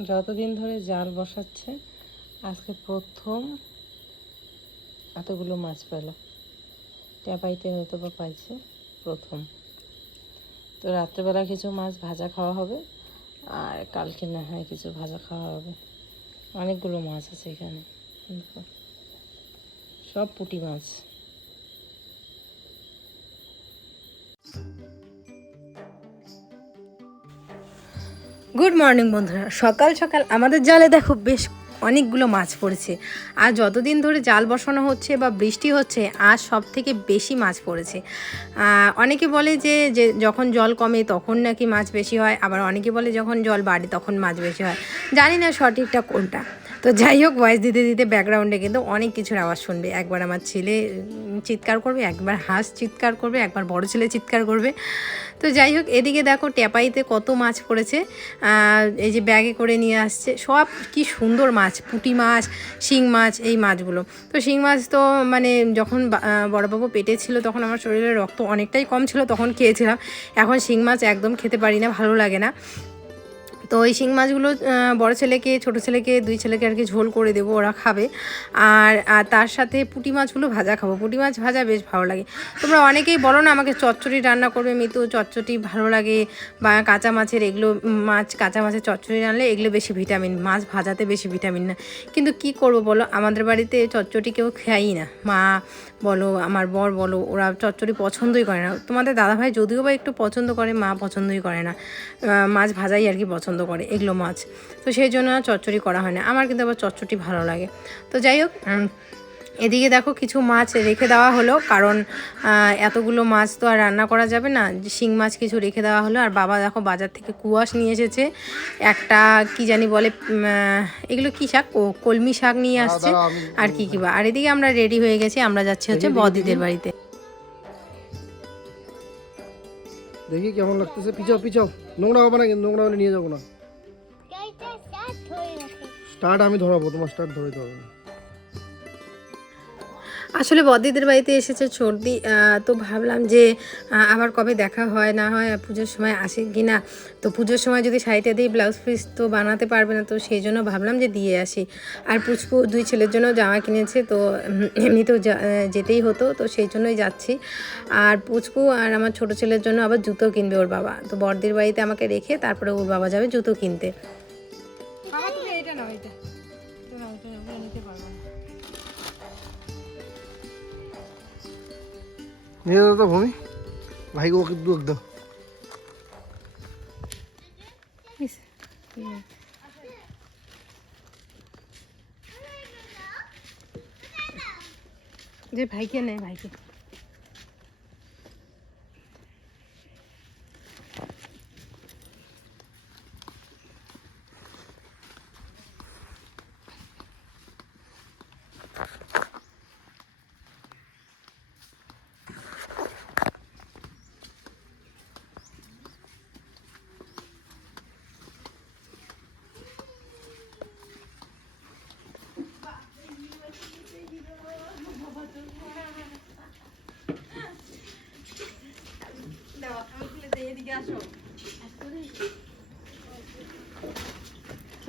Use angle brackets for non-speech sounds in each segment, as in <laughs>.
যতদিন ধরে জাল বসাচ্ছে, আজকে প্রথম এতগুলো মাছ পেল। ট্যাপাইতে হয়তো বা পাইছে প্রথম। তো রাত্রেবেলা কিছু মাছ ভাজা খাওয়া হবে, আর কালকে না হয় কিছু ভাজা খাওয়া হবে। অনেকগুলো মাছ আছে এখানে। সব পুঁটি মাছ। গুড মর্নিং বন্ধুরা। সকাল সকাল আমাদের জালে দেখো বেশ অনেকগুলো মাছ পড়েছে। আর যতদিন ধরে জাল বসানো হচ্ছে বা বৃষ্টি হচ্ছে, আজ সব থেকে বেশি মাছ পড়েছে। অনেকে বলে যে যে যখন জল কমে তখন নাকি মাছ বেশি হয়। আবার অনেকে বলে যখন জল বাড়ে তখন মাছ বেশি হয়। জানি না সঠিকটা কোনটা। তো যাই হোক ভয়েস দিতে দিতে ব্যাকগ্রাউন্ডে কিন্তু অনেক কিছুর আওয়াজ শুনবে। একবার আমার ছেলে চিৎকার করবে, একবার হাঁস চিৎকার করবে, একবার বড় ছেলে চিৎকার করবে। তো যাই হোক, এদিকে দেখো, ট্যাপাইতে কত মাছ পড়েছে। এই যে ব্যাগে করে নিয়ে আসছে, সব কি সুন্দর মাছ, পুঁটি মাছ, শিং মাছ, এই মাছগুলো। তো শিং মাছ তো মানে যখন বড়বাবু পেটে ছিল, তখন আমার শরীরে রক্ত অনেকটাই কম ছিল, তখন খেয়েছিলাম। এখন শিং মাছ একদম খেতে পারি না, ভালো লাগে না। তো ওই শিং মাছগুলো বড় ছেলেকে, ছোট ছেলেকে, দুই ছেলেকে আর কি ঝোল করে দেবো, ওরা খাবে। আর আর তার সাথে পুঁটি মাছগুলো ভাজা খাব। পুঁটি মাছ ভাজা বেশ ভালো লাগে। তোমরা অনেকেই বলো না আমাকে চচ্চড়ি রান্না করবে। মিতু চচ্চড়ি ভালো লাগে বা কাঁচা মাছের এগুলো মাছ, কাঁচা মাছের চচ্চড়ি রানলে এগুলো বেশি ভিটামিন, মাছ ভাজাতে বেশি ভিটামিন না। কিন্তু কি করব বলো? আমাদের বাড়িতে চচ্চড়ি কেউ খাই না। মা বলো, আমার বর বলো, ওরা চচ্চড়ি পছন্দই করে না। তোমাদের দাদাভাই যদিও বা একটু পছন্দ করে, মা পছন্দই করে না। মাছ ভাজাই আর কি পছন্দ করে এগুলো মাছ। তো সেই জন্য চচ্চড়ি করা হয় না। আমার কিন্তু আবার চচ্চড়ি ভালো লাগে। তো যাই হোক এদিকে দেখো কিছু মাছ রেখে দেওয়া হলো। কারণ এতগুলো মাছ তো আর রান্না করা যাবে না। শিং মাছ কিছু রেখে দেওয়া হলো। আর বাবা দেখো বাজার থেকে কুয়াশ নিয়ে এসেছে। একটা কি জানি বলে এগুলো কি শাক? ও কলমি শাক নিয়ে আসছে। আর কি কি বা। আর এদিকে আমরা রেডি হয়ে গেছি। আমরা যাচ্ছি হচ্ছে বদিদের বাড়িতে। দেখি কেমন লাগতেছে। পিছাও পিছাও। নোংরা হবে না নোংরা হলে নিয়ে যাব না। স্টার্ট আমি ধরাবো, তোমার স্টার্ট ধরে আসলে বদিদের বাড়িতে এসেছে সর্দি তো ভাবলাম যে আবার কবে দেখা হয়, না হয় পুজোর সময় আসে কি না তো পুজোর সময় যদি শাড়িটা দিই ব্লাউজ পিস তো বানাতে পারবে না, তো সেই জন্য ভাবলাম যে দিয়ে আসি। আর পুচকু দুই ছেলের জন্য জামা কিনেছে, তো এমনিতেও যেতেই হতো, তো সেই জন্যই যাচ্ছি। আর পুচকু আর আমার ছোট ছেলের জন্য আবার জুতো কিনবে ওর বাবা। তো বড়দির বাড়িতে আমাকে রেখে তারপরে ওর বাবা যাবে জুতো কিনতে। বাবা তুমি এটা নাও এটা নিতে পারব না। নিয়ে যাও তো ভূমি। ভাইকে ওকে দুধ দাও। যে ভাইকে নেয় ভাইকে।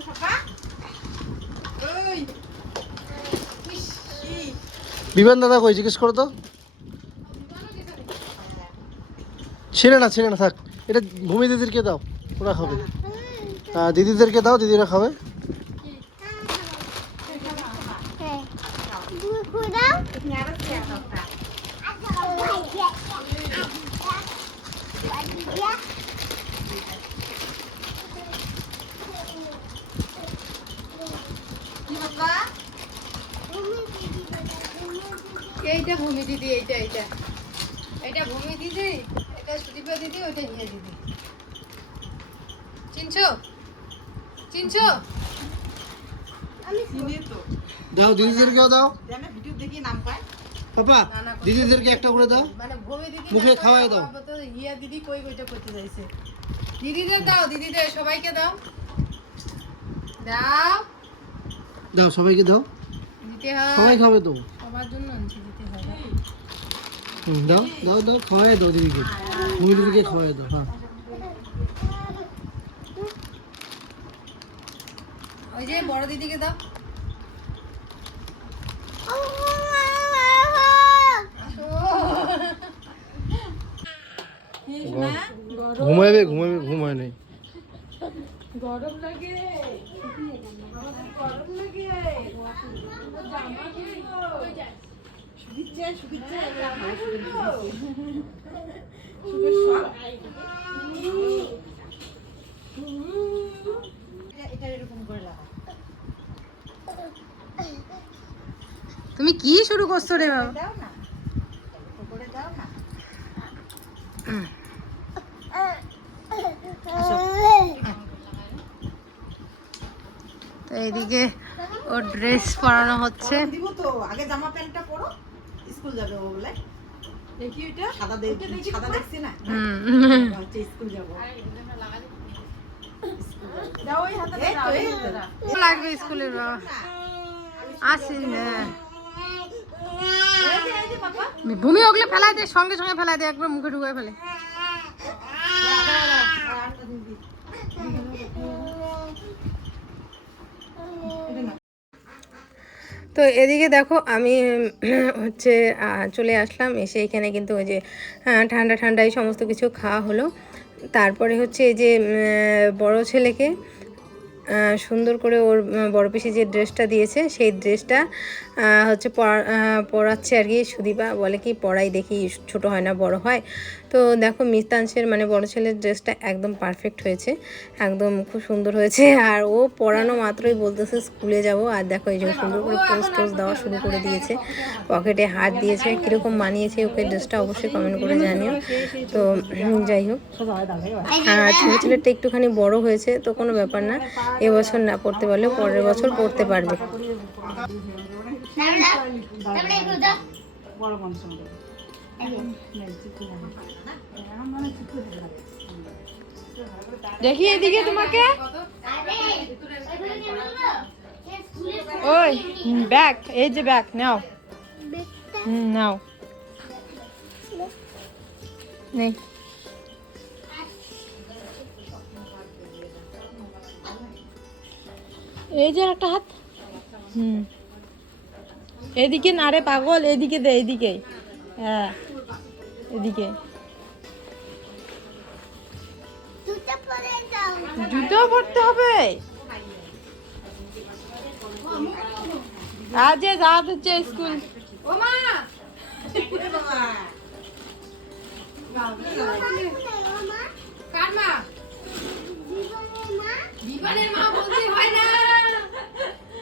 পাপা কেন বিমান দাদা কই জিজ্ঞেস করো তো। ছেড়ে না ছেড়ে না থাক। এটা ভূমি দিদিরকে দাও ওরা খাবে। হ্যাঁ দিদিদেরকে দাও দিদিরা খাবে হ্যাঁ দুই খুদাও এইটা ভূমি দিদি এইটা এইটা। এটা ভূমি দিদি এটা সুদীপা দিদি ওইটা হিয়া দিদি। চিনছো? চিনছো? দাও দিদিদেরকেও দাও। ভিডিও দেখি নাম পায়। পাপা দিদিদেরকে একটা করে দাও। মানে ভূমি দিদি মুখে খাওয়াই দাও। হিয়া দিদি কই কইটা করতে চাইছে। দিদিদের দাও দিদিদের সবাইকে দাও। দাও। দাও সবাইকে দাও। দিতে হয়। সবাই খাবে তো। সবার জন্য দিতে হয় দাও দাও দাও খাওয়াই দাও দিদিকে। তুমি দিদিকে খাওয়াই দাও হ্যাঁ। ওই যে বড় দিদিকে দাও। ঘুমাইবে ঘুমাইবে ঘুমায় নেই। তুমি কি শুরু করছ রে বাবা? না তো এইদিকে ওর ড্রেস পরানো হচ্ছে। দিব তো আগে জামা প্যান্টটা পরো স্কুল যাবে ও বলে। দেখি ওইটা। সাদা দেখি সাদা দেখছি না? হুম। হচ্ছে স্কুল যাব। দাও ওই হাতে দাও। লাগবে স্কুলের বাবা। আসি হ্যাঁ। ভূমি ওগুলো ফেলাই দে সঙ্গে সঙ্গে ফেলাই দে একবার মুখে ঢুকে ফেলে। তো এদিকে দেখো আমি হচ্ছে চলে আসলাম। এসে এখানে কিন্তু ওই যে ঠান্ডা ঠান্ডা এই সমস্ত কিছু খাওয়া হলো। তারপরে হচ্ছে এই যে বড় ছেলেকে সুন্দর করে ওর বড় পিসি যে ড্রেসটা দিয়েছে সেই ড্রেসটা হচ্ছে আহ, পরাচ্ছে আর কি। সুদীপা বলে কি পড়াই দেখি ছোট হয় না বড় হয়। তো দেখো মিস্তাংশের মানে বড় ছেলের ড্রেসটা একদম পারফেক্ট হয়েছে, একদম খুব সুন্দর হয়েছে। আর ও পড়ানো মাত্রই বলতেছে স্কুলে যাব। আর দেখো এই জন্য সুন্দর করে পোস্ট টোস্ট দেওয়া শুরু করে দিয়েছে। পকেটে হাত দিয়েছে, কীরকম মানিয়েছে ওকে ড্রেসটা অবশ্যই কমেন্ট করে জানিও। তো যাই হোক। আর ছেলে ছেলেটা একটুখানি বড় হয়েছে, তো কোনো ব্যাপার না। এবছর না পড়তে পারলেও পরের বছর পড়তে পারবে। বড় দেখি এদিকে তোমাকে। ওই ব্যাগ, এই যে ব্যাগ, নাও। নাও। নেই। এই যে একটা হাত। হুম। এদিকে না রে পাগল, এদিকে দে এদিকে হ্যাঁ। এদিকে। জুতো পরতে হবে। আজ রাত হচ্ছে স্কুল। ও মা? বিমানের মা বলতে হয় না।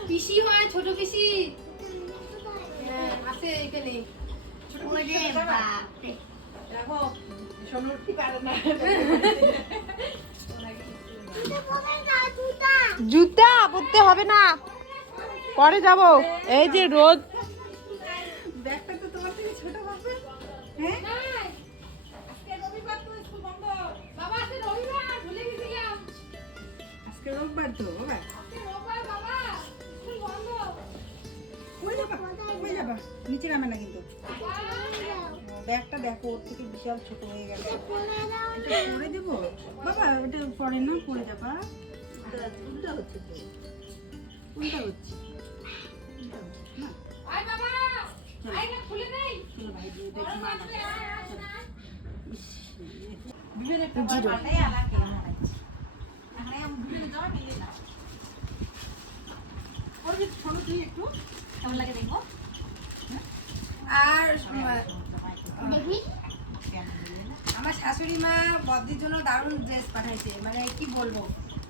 পিসি হয় ছোট পিসি। হ্যাঁ আছে এখানে। না জুতা পরতে হবে না। পরে যাব। এই যে রোদ। হ্যাঁ? রবিবার তো বাবা নিচে নামে না কিন্তু। ব্যাগটা দেখো ওর থেকে বিশাল ছোট হয়ে গেছে। এটা পরে দেবো? বাবা ওটা পরে না পরে যাবা উল্টা হচ্ছে তো। উল্টা হচ্ছে। উল্টা আমার শাশুড়ি মা বদ্রির জন্য দারুণ ড্রেস পাঠাইছে। মানে কি বলব?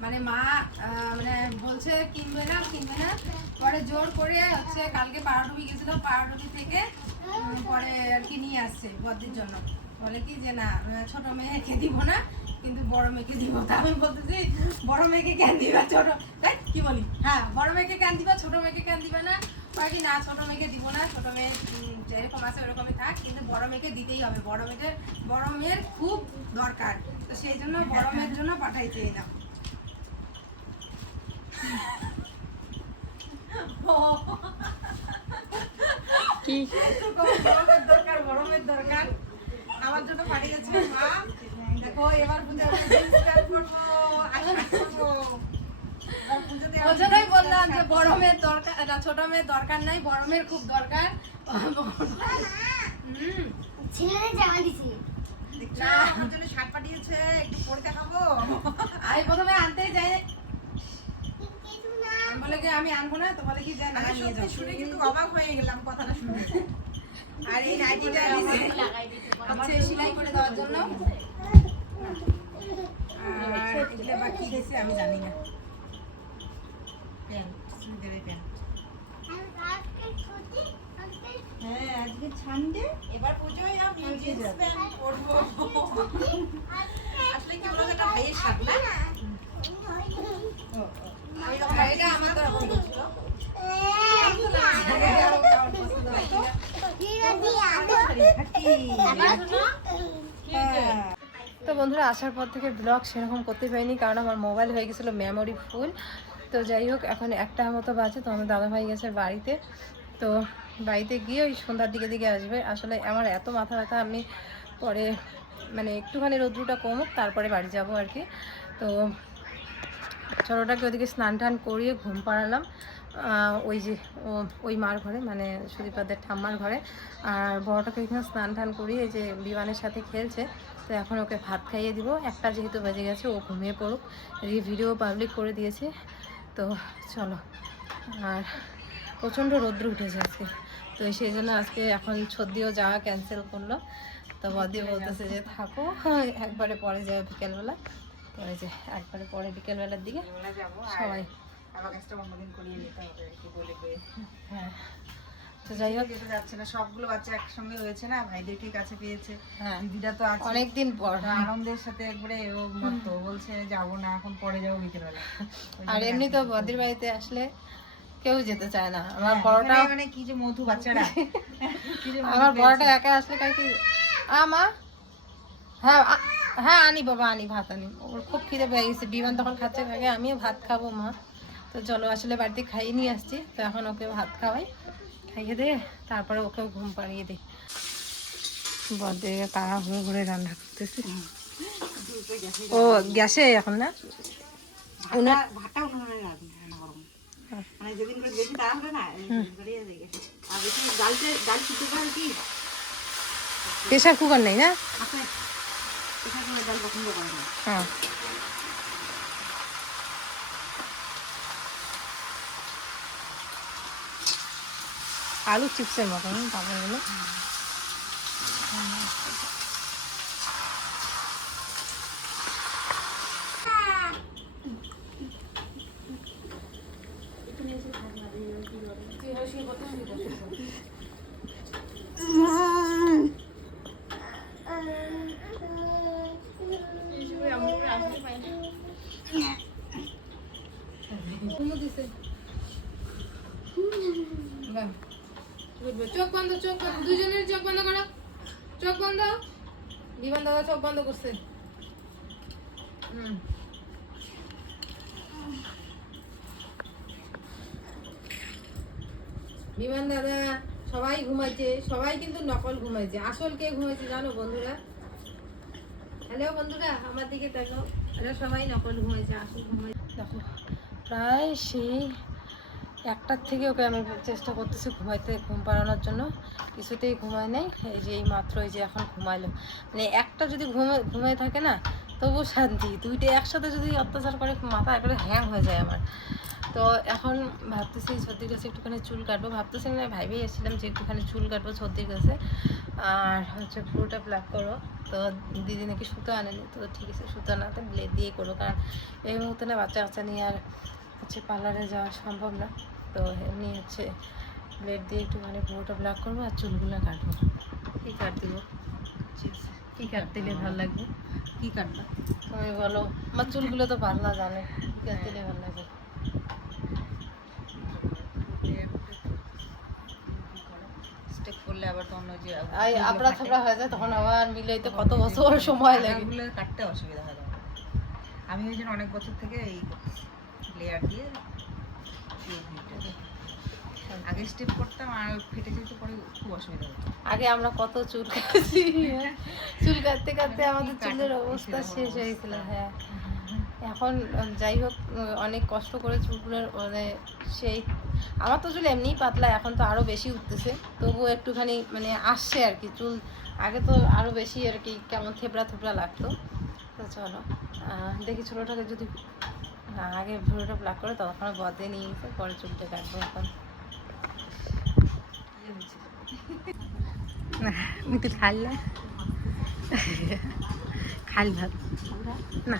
মানে মা মানে বলছে কিনবে না কিনবে না। পরে জোর করে হচ্ছে কালকে পাড়াডুবি গেছিল পাড়াডুবি থেকে পরে আর কি নিয়ে আসছে বদ্রির জন্য। বলে কি যে, না ছোট মেয়েকে দিব না, কিন্তু বড় মেয়েকে দিব। তা আমি বলতেছি, বড় মেয়েকে কেন দিবা, ছোট তাই? কি বলি? হ্যাঁ বড় মেয়েকে কেন দিবা, ছোট মেয়েকে কেন দিবা না? কি, না, ছোট মেয়েকে দিব না, ছোট মেয়ে যেরকম আছে ওরকমই থাক কিন্তু বড় মেয়েকে দিতেই হবে। বড় মেয়েকে বড় মেয়ের খুব দরকার। তো সেই জন্য বড় মেয়ের জন্য পাঠাইতে এলাম কি? গরমের দরকার গরমের দরকার আমার জন্য পাঠিয়েছে মা। দেখো এবার পুজো ওই বললাম যে বড় মেয়ের দরকার ছোট মেয়ের দরকার নাই বড় মেয়ের খুব দরকার। শার্ট পাঠিয়েছে একটু পরে দেখাবো আমি প্রথমে আনতেই যাই বলে কি আমি আনব না তো বলে কি যাই না নিয়ে যাও শুনে কিন্তু অবাক হয়ে গেলাম কথাটা শুনে আর এই নাইটিটা সেলাই করে দেওয়ার জন্য। আর এটা বা কি দিয়েছে আমি জানি না। প্যান্ট প্যান্ট আজকে ছুটি আজকে হ্যাঁ আজকে ছানডে এবার পুজোয় আমি জিন্স প্যান্ট পরবো। আসলে কি বলতো এটা বেশ সাত না? আমি যখন আর এটা আমার তরফ থেকে ছিল তো। বন্ধুরা আসার পর থেকে ব্লগ সেরকম করতে পারিনি কারণ আমার মোবাইল হয়ে গেছিল মেমোরি ফুল তো যাই হোক এখন একটা মতো বাজে তো আমার দাদাভাই গেছে বাড়িতে। তো বাড়িতে গিয়ে ওই সন্ধ্যার দিকে দিকে আসবে। আসলে আমার এত মাথা ব্যথা, আমি পরে মানে একটুখানি রৌদ্রটা কমুক, তারপরে বাড়ি যাব আর কি। তো ছোটোটাকে ওদিকে স্নান টান করিয়ে ঘুম পাড়ালাম। ওই যে ওই মার ঘরে মানে সুদীপাদের ঠাম্মার ঘরে। আর বড়টাকে এখানে স্নান টান করিয়ে যে বিমানের সাথে খেলছে, তো এখন ওকে ভাত খাইয়ে দিব। একটা যেহেতু বেজে গেছে, ও ঘুমিয়ে পড়ুক। এদিকে ভিডিও পাবলিক করে দিয়েছি। তো চলো, আর প্রচণ্ড রৌদ্র উঠেছে আজকে। তো সেই জন্য আজকে এখন সর্দিও যাওয়া ক্যান্সেল করল। তো বদি বলতেছে যে থাকো একবারে পরে যাবে বিকেলবেলা। তো এই যে একবারে পরে বিকেলবেলার দিকে সবাই। হ্যাঁ। তো যাই হোক। যাচ্ছে না সবগুলো বাচ্চা একসঙ্গে হয়েছে না? ভাইদেরকে কাছে পেয়েছে হ্যাঁ। দিদিরা তো আছে। অনেকদিন পর। আনন্দের সাথে একবারে ও মত বলছে যাব না এখন পরে যাব বিকেলবেলা। আর এমনি তো বদির বাড়িতে আসলে কেউ যেতে চায় না। আমার হ্যাঁ, বড়টা মানে কি যে মধু বাচ্চারা। <laughs> আমার বড়টা একা আসলে কার কি আমা হ্যাঁ হ্যাঁ আনি বাবা আনি ভাত আনি। ওর খুব খিদে পেয়ে গেছে। বিমান তখন খাচ্ছে আগে আমিও ভাত খাব মা। তো চলো আসলে বাড়িতে খাইয়ে নিয়ে আসছি। তো এখন ওকে ভাত খাওয়াই। খাইয়ে দে তারপরে ওকেও ঘুম পাড়িয়ে দিই বদে তারা হুড়ো ঘুরে রান্না করতেছি। ও গ্যাসে এখন না? ভাতটা- উনুনে। মানে যেদিন করে বেশি তাড়া হবে না। আর বেশি ডালতে ডাল সিদ্ধ করে কি? প্রেশার কুকার নেই না? এখানে কোনো ডাল পছন্দ করে না। হ্যাঁ। আলু চিপসের মতন পাপড়গুলো কুমু দিছে বাহ। Good boy. চোখ বিমান দাদা সবাই ঘুমাইছে। সবাই কিন্তু নকল ঘুমাইছে। আসল কে ঘুমাইছে জানো বন্ধুরা? হ্যালো বন্ধুরা, আমার দিকে তাকাও। এরা সবাই নকল ঘুমাইছে, আসল ঘুমাইছে। দেখো। প্রায় সেই একটার থেকে ওকে আমি চেষ্টা করতেছি ঘুমাইতে, ঘুম পাড়ানোর জন্য। কিছুতেই ঘুমায় নাই, এই যে এই মাত্র এই যে এখন ঘুমাইলো। মানে একটা যদি ঘুমে ঘুমাই থাকে না তবু শান্তি। দুইটা একসাথে যদি অত্যাচার করে, মাথা একবারে হ্যাং হয়ে যায় আমার। তো এখন ভাবতেছি সর্দির কাছে একটুখানি চুল কাটবো। ভাবতেছি না ভাইবেই এসেছিলাম যে একটুখানি চুল কাটবো সর্দির কাছে। আর হচ্ছে পুরোটা প্লাক করো তো দিদি নাকি সুতো আনেনি। তো ঠিক আছে, সুতো আনাতে ব্লেড দিয়ে করো কারণ এই মুহূর্তে না বাচ্চা কাচ্চা নিয়ে আর হচ্ছে পার্লারে যাওয়া সম্ভব না। তো এমনি হচ্ছে ব্লেড দিয়ে একটুখানি পুরোটা ব্ল্যাক করব আর চুলগুলো কাটবো। কী কাট দিব কী কাট দিলে ভালো লাগবে? কি কাটবা? তুমি বলো আমার চুলগুলো তো পাতলা জানে। কী কাট দিলে ভালো লাগবে? করলে আবার তখন ওই যে হয়ে যায় তখন আবার মিলাইতে কত বছর সময় লাগে। কাটতে অসুবিধা হয় আমি ওই জন্য অনেক বছর থেকে এই লেয়ার দিয়ে। আগে স্টেপ করতাম আর ফেটে যেত পরে খুব অসুবিধা হতো। আগে আমরা কত চুল কাটছি চুল কাটতে কাটতে আমাদের চুলের অবস্থা শেষ হয়েছিল হ্যাঁ। এখন যাই হোক অনেক কষ্ট করে চুলগুলোর মানে সেই আমার তো চুল এমনিই পাতলা এখন তো আরও বেশি উঠতেছে। তবুও একটুখানি মানে আসছে আর কি চুল। আগে তো আরও বেশি আর কি কেমন থেবড়া থেবড়া লাগতো। তো চলো দেখি ছোটোটাকে যদি না, আগে ভুড়োটা ব্লাক করে তখন বদে নিয়ে গেছে পরে চুলটা কাটবো এখন। মিতু খাইলা খাল ভাত না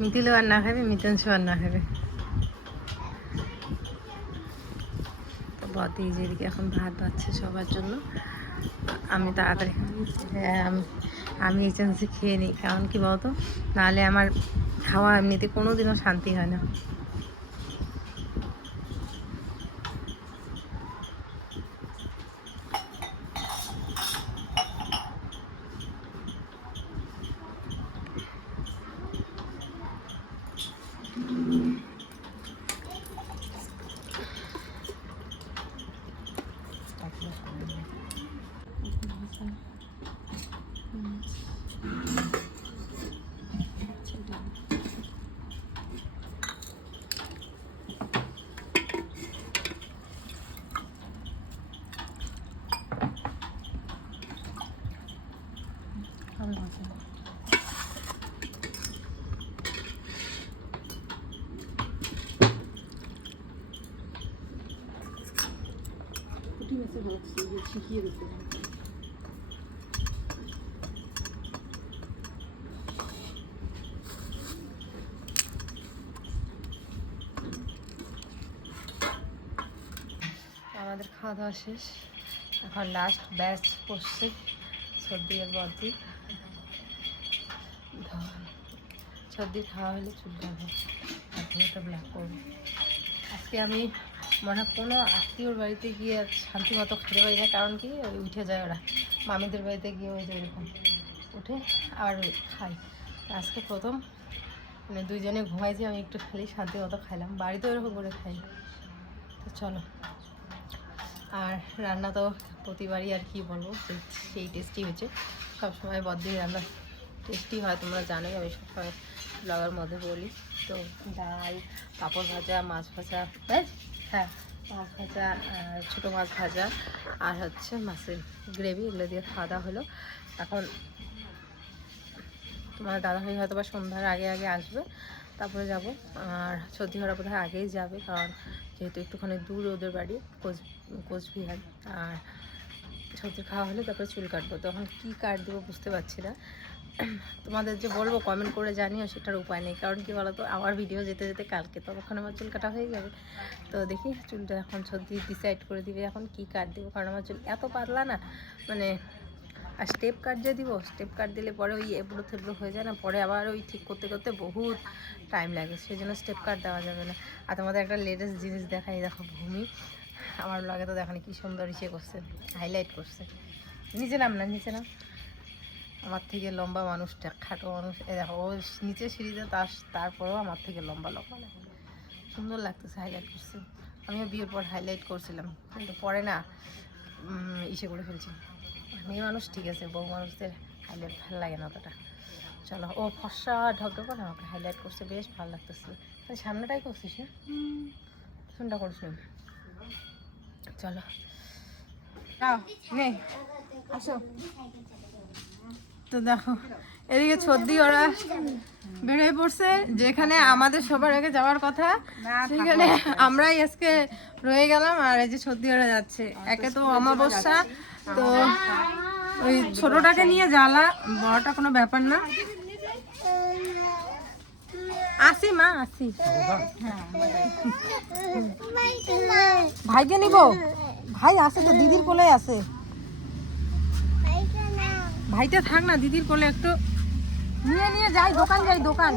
মিতুলও আর না খাবে মিতাংশু আর না খাবে। তো বদি যেদিকে এখন ভাত বাচ্ছে সবার জন্য, আমি তাড়াতাড়ি হ্যাঁ আমি আমি এই চান্সে খেয়ে নিই। কারণ কি বলতো? নাহলে আমার খাওয়া এমনিতে কোনো দিনও শান্তি হয় না। আমাদের খাওয়া দাওয়া শেষ। এখন লাস্ট ব্যাচ পড়ছে সর্দি আর বর্দি সর্দি খাওয়া হলে চুল কাটবো আর পুরোটা ব্ল্যাক করব। আজকে আমি, মনে কোনো আত্মীয়র বাড়িতে গিয়ে আর শান্তি মতো খেতে পারি না, কারণ কি ওই উঠে যায় ওরা। মামিদের বাড়িতে গিয়ে ওই যে এরকম উঠে আর খাই। আজকে প্রথম মানে দুইজনে ঘুমাইছি, আমি একটু খালি শান্তি মতো খাইলাম। বাড়িতে এরকম করে খাই। তো চলো। আর রান্না তো প্রতিবারই আর কি বলব, সেই- সেই টেস্টি হয়েছে। সবসময় বদ্দির রান্না টেস্টি হয়, তোমরা জানোই, আমি সবসময় ব্লগের মধ্যে বলি। তো ডাল, পাঁপড় ভাজা, মাছ ভাজা হ্যাঁ মাছ ভাজা ছোটো মাছ ভাজা আর হচ্ছে মাছের গ্রেভি এগুলো দিয়ে খাওয়া দাওয়া হলো। এখন তোমার দাদাভাই হয়তো বা সন্ধ্যার আগে আগে আসবে, তারপরে যাব। আর সর্দি হওয়ার বোধ আগেই যাবে, কারণ যেহেতু একটুখানি দূর ওদের বাড়ি, কোচ, কোচবিহার। আর সর্দি খাওয়া হলে তারপরে চুল কাটবো। তখন কী কাট দেবো বুঝতে পারছি না। তোমাদের যে বলব কমেন্ট করে জানিও, সেটার উপায় নেই। কারণ কি বলতো, আমার ভিডিও যেতে যেতে কালকে ততক্ষণ আমার চুল কাটা হয়ে যাবে তো দেখি, চুলটা এখন সর্দি ডিসাইড করে দিবে, এখন কি কাট দেবো? কারণ আমার চুল এত পাতলা না মানে আর স্টেপ কাট যে দিব স্টেপ কাট দিলে পরে ওই এবড়ো থেবড়ো হয়ে যায় না, পরে আবার ওই ঠিক করতে করতে বহুত টাইম লাগে সেই জন্য স্টেপ কাট দেওয়া যাবে না। আর তোমাদের একটা লেটেস্ট জিনিস দেখাই, দেখো ভূমি। আমার লাগে তো দেখানি কি সুন্দর ইসে করছে হাইলাইট করছে। নিচে নাম না, নিচে নাম। আমার থেকে লম্বা মানুষটা, খাটো মানুষ। এ দেখো, ও নিচে সিঁড়িতে তার তারপরেও আমার থেকে লম্বা লম্বা সুন্দর লাগতেছে হাইলাইট করছে। আমিও বিয়ের পর হাইলাইট করছিলাম। কিন্তু পরে না ইসে করে ফেলছি। মেয়ে মানুষ ঠিক আছে, বউ মানুষদের হাইলাইট ভালো লাগে না অতটা। চলো, ও ফর্সা ঢকঢক না আমাকে হাইলাইট করছে, বেশ ভালো লাগতেছিল সামনেটাই করছিস না ফোনটা করিস নি। চলো। নে, আসো। তো দেখো এদিকে সর্দি ওরা বেরিয়ে পড়ছে। যেখানে আমাদের সবার আগে যাওয়ার কথা সেখানে আমরাই আজকে রয়ে গেলাম আর এই যে সর্দি ওরা যাচ্ছে। একে তো অমাবস্যা তো ওই ছোটটাকে নিয়ে জ্বালা বড়টা কোনো ব্যাপার না। আসি মা আসি। ভাইকে নিব? ভাই আসে তো দিদির কোলে না ভাইটা থাক না দিদির কোলে একটু। নিয়ে নিয়ে যাই দোকান যাই দোকান।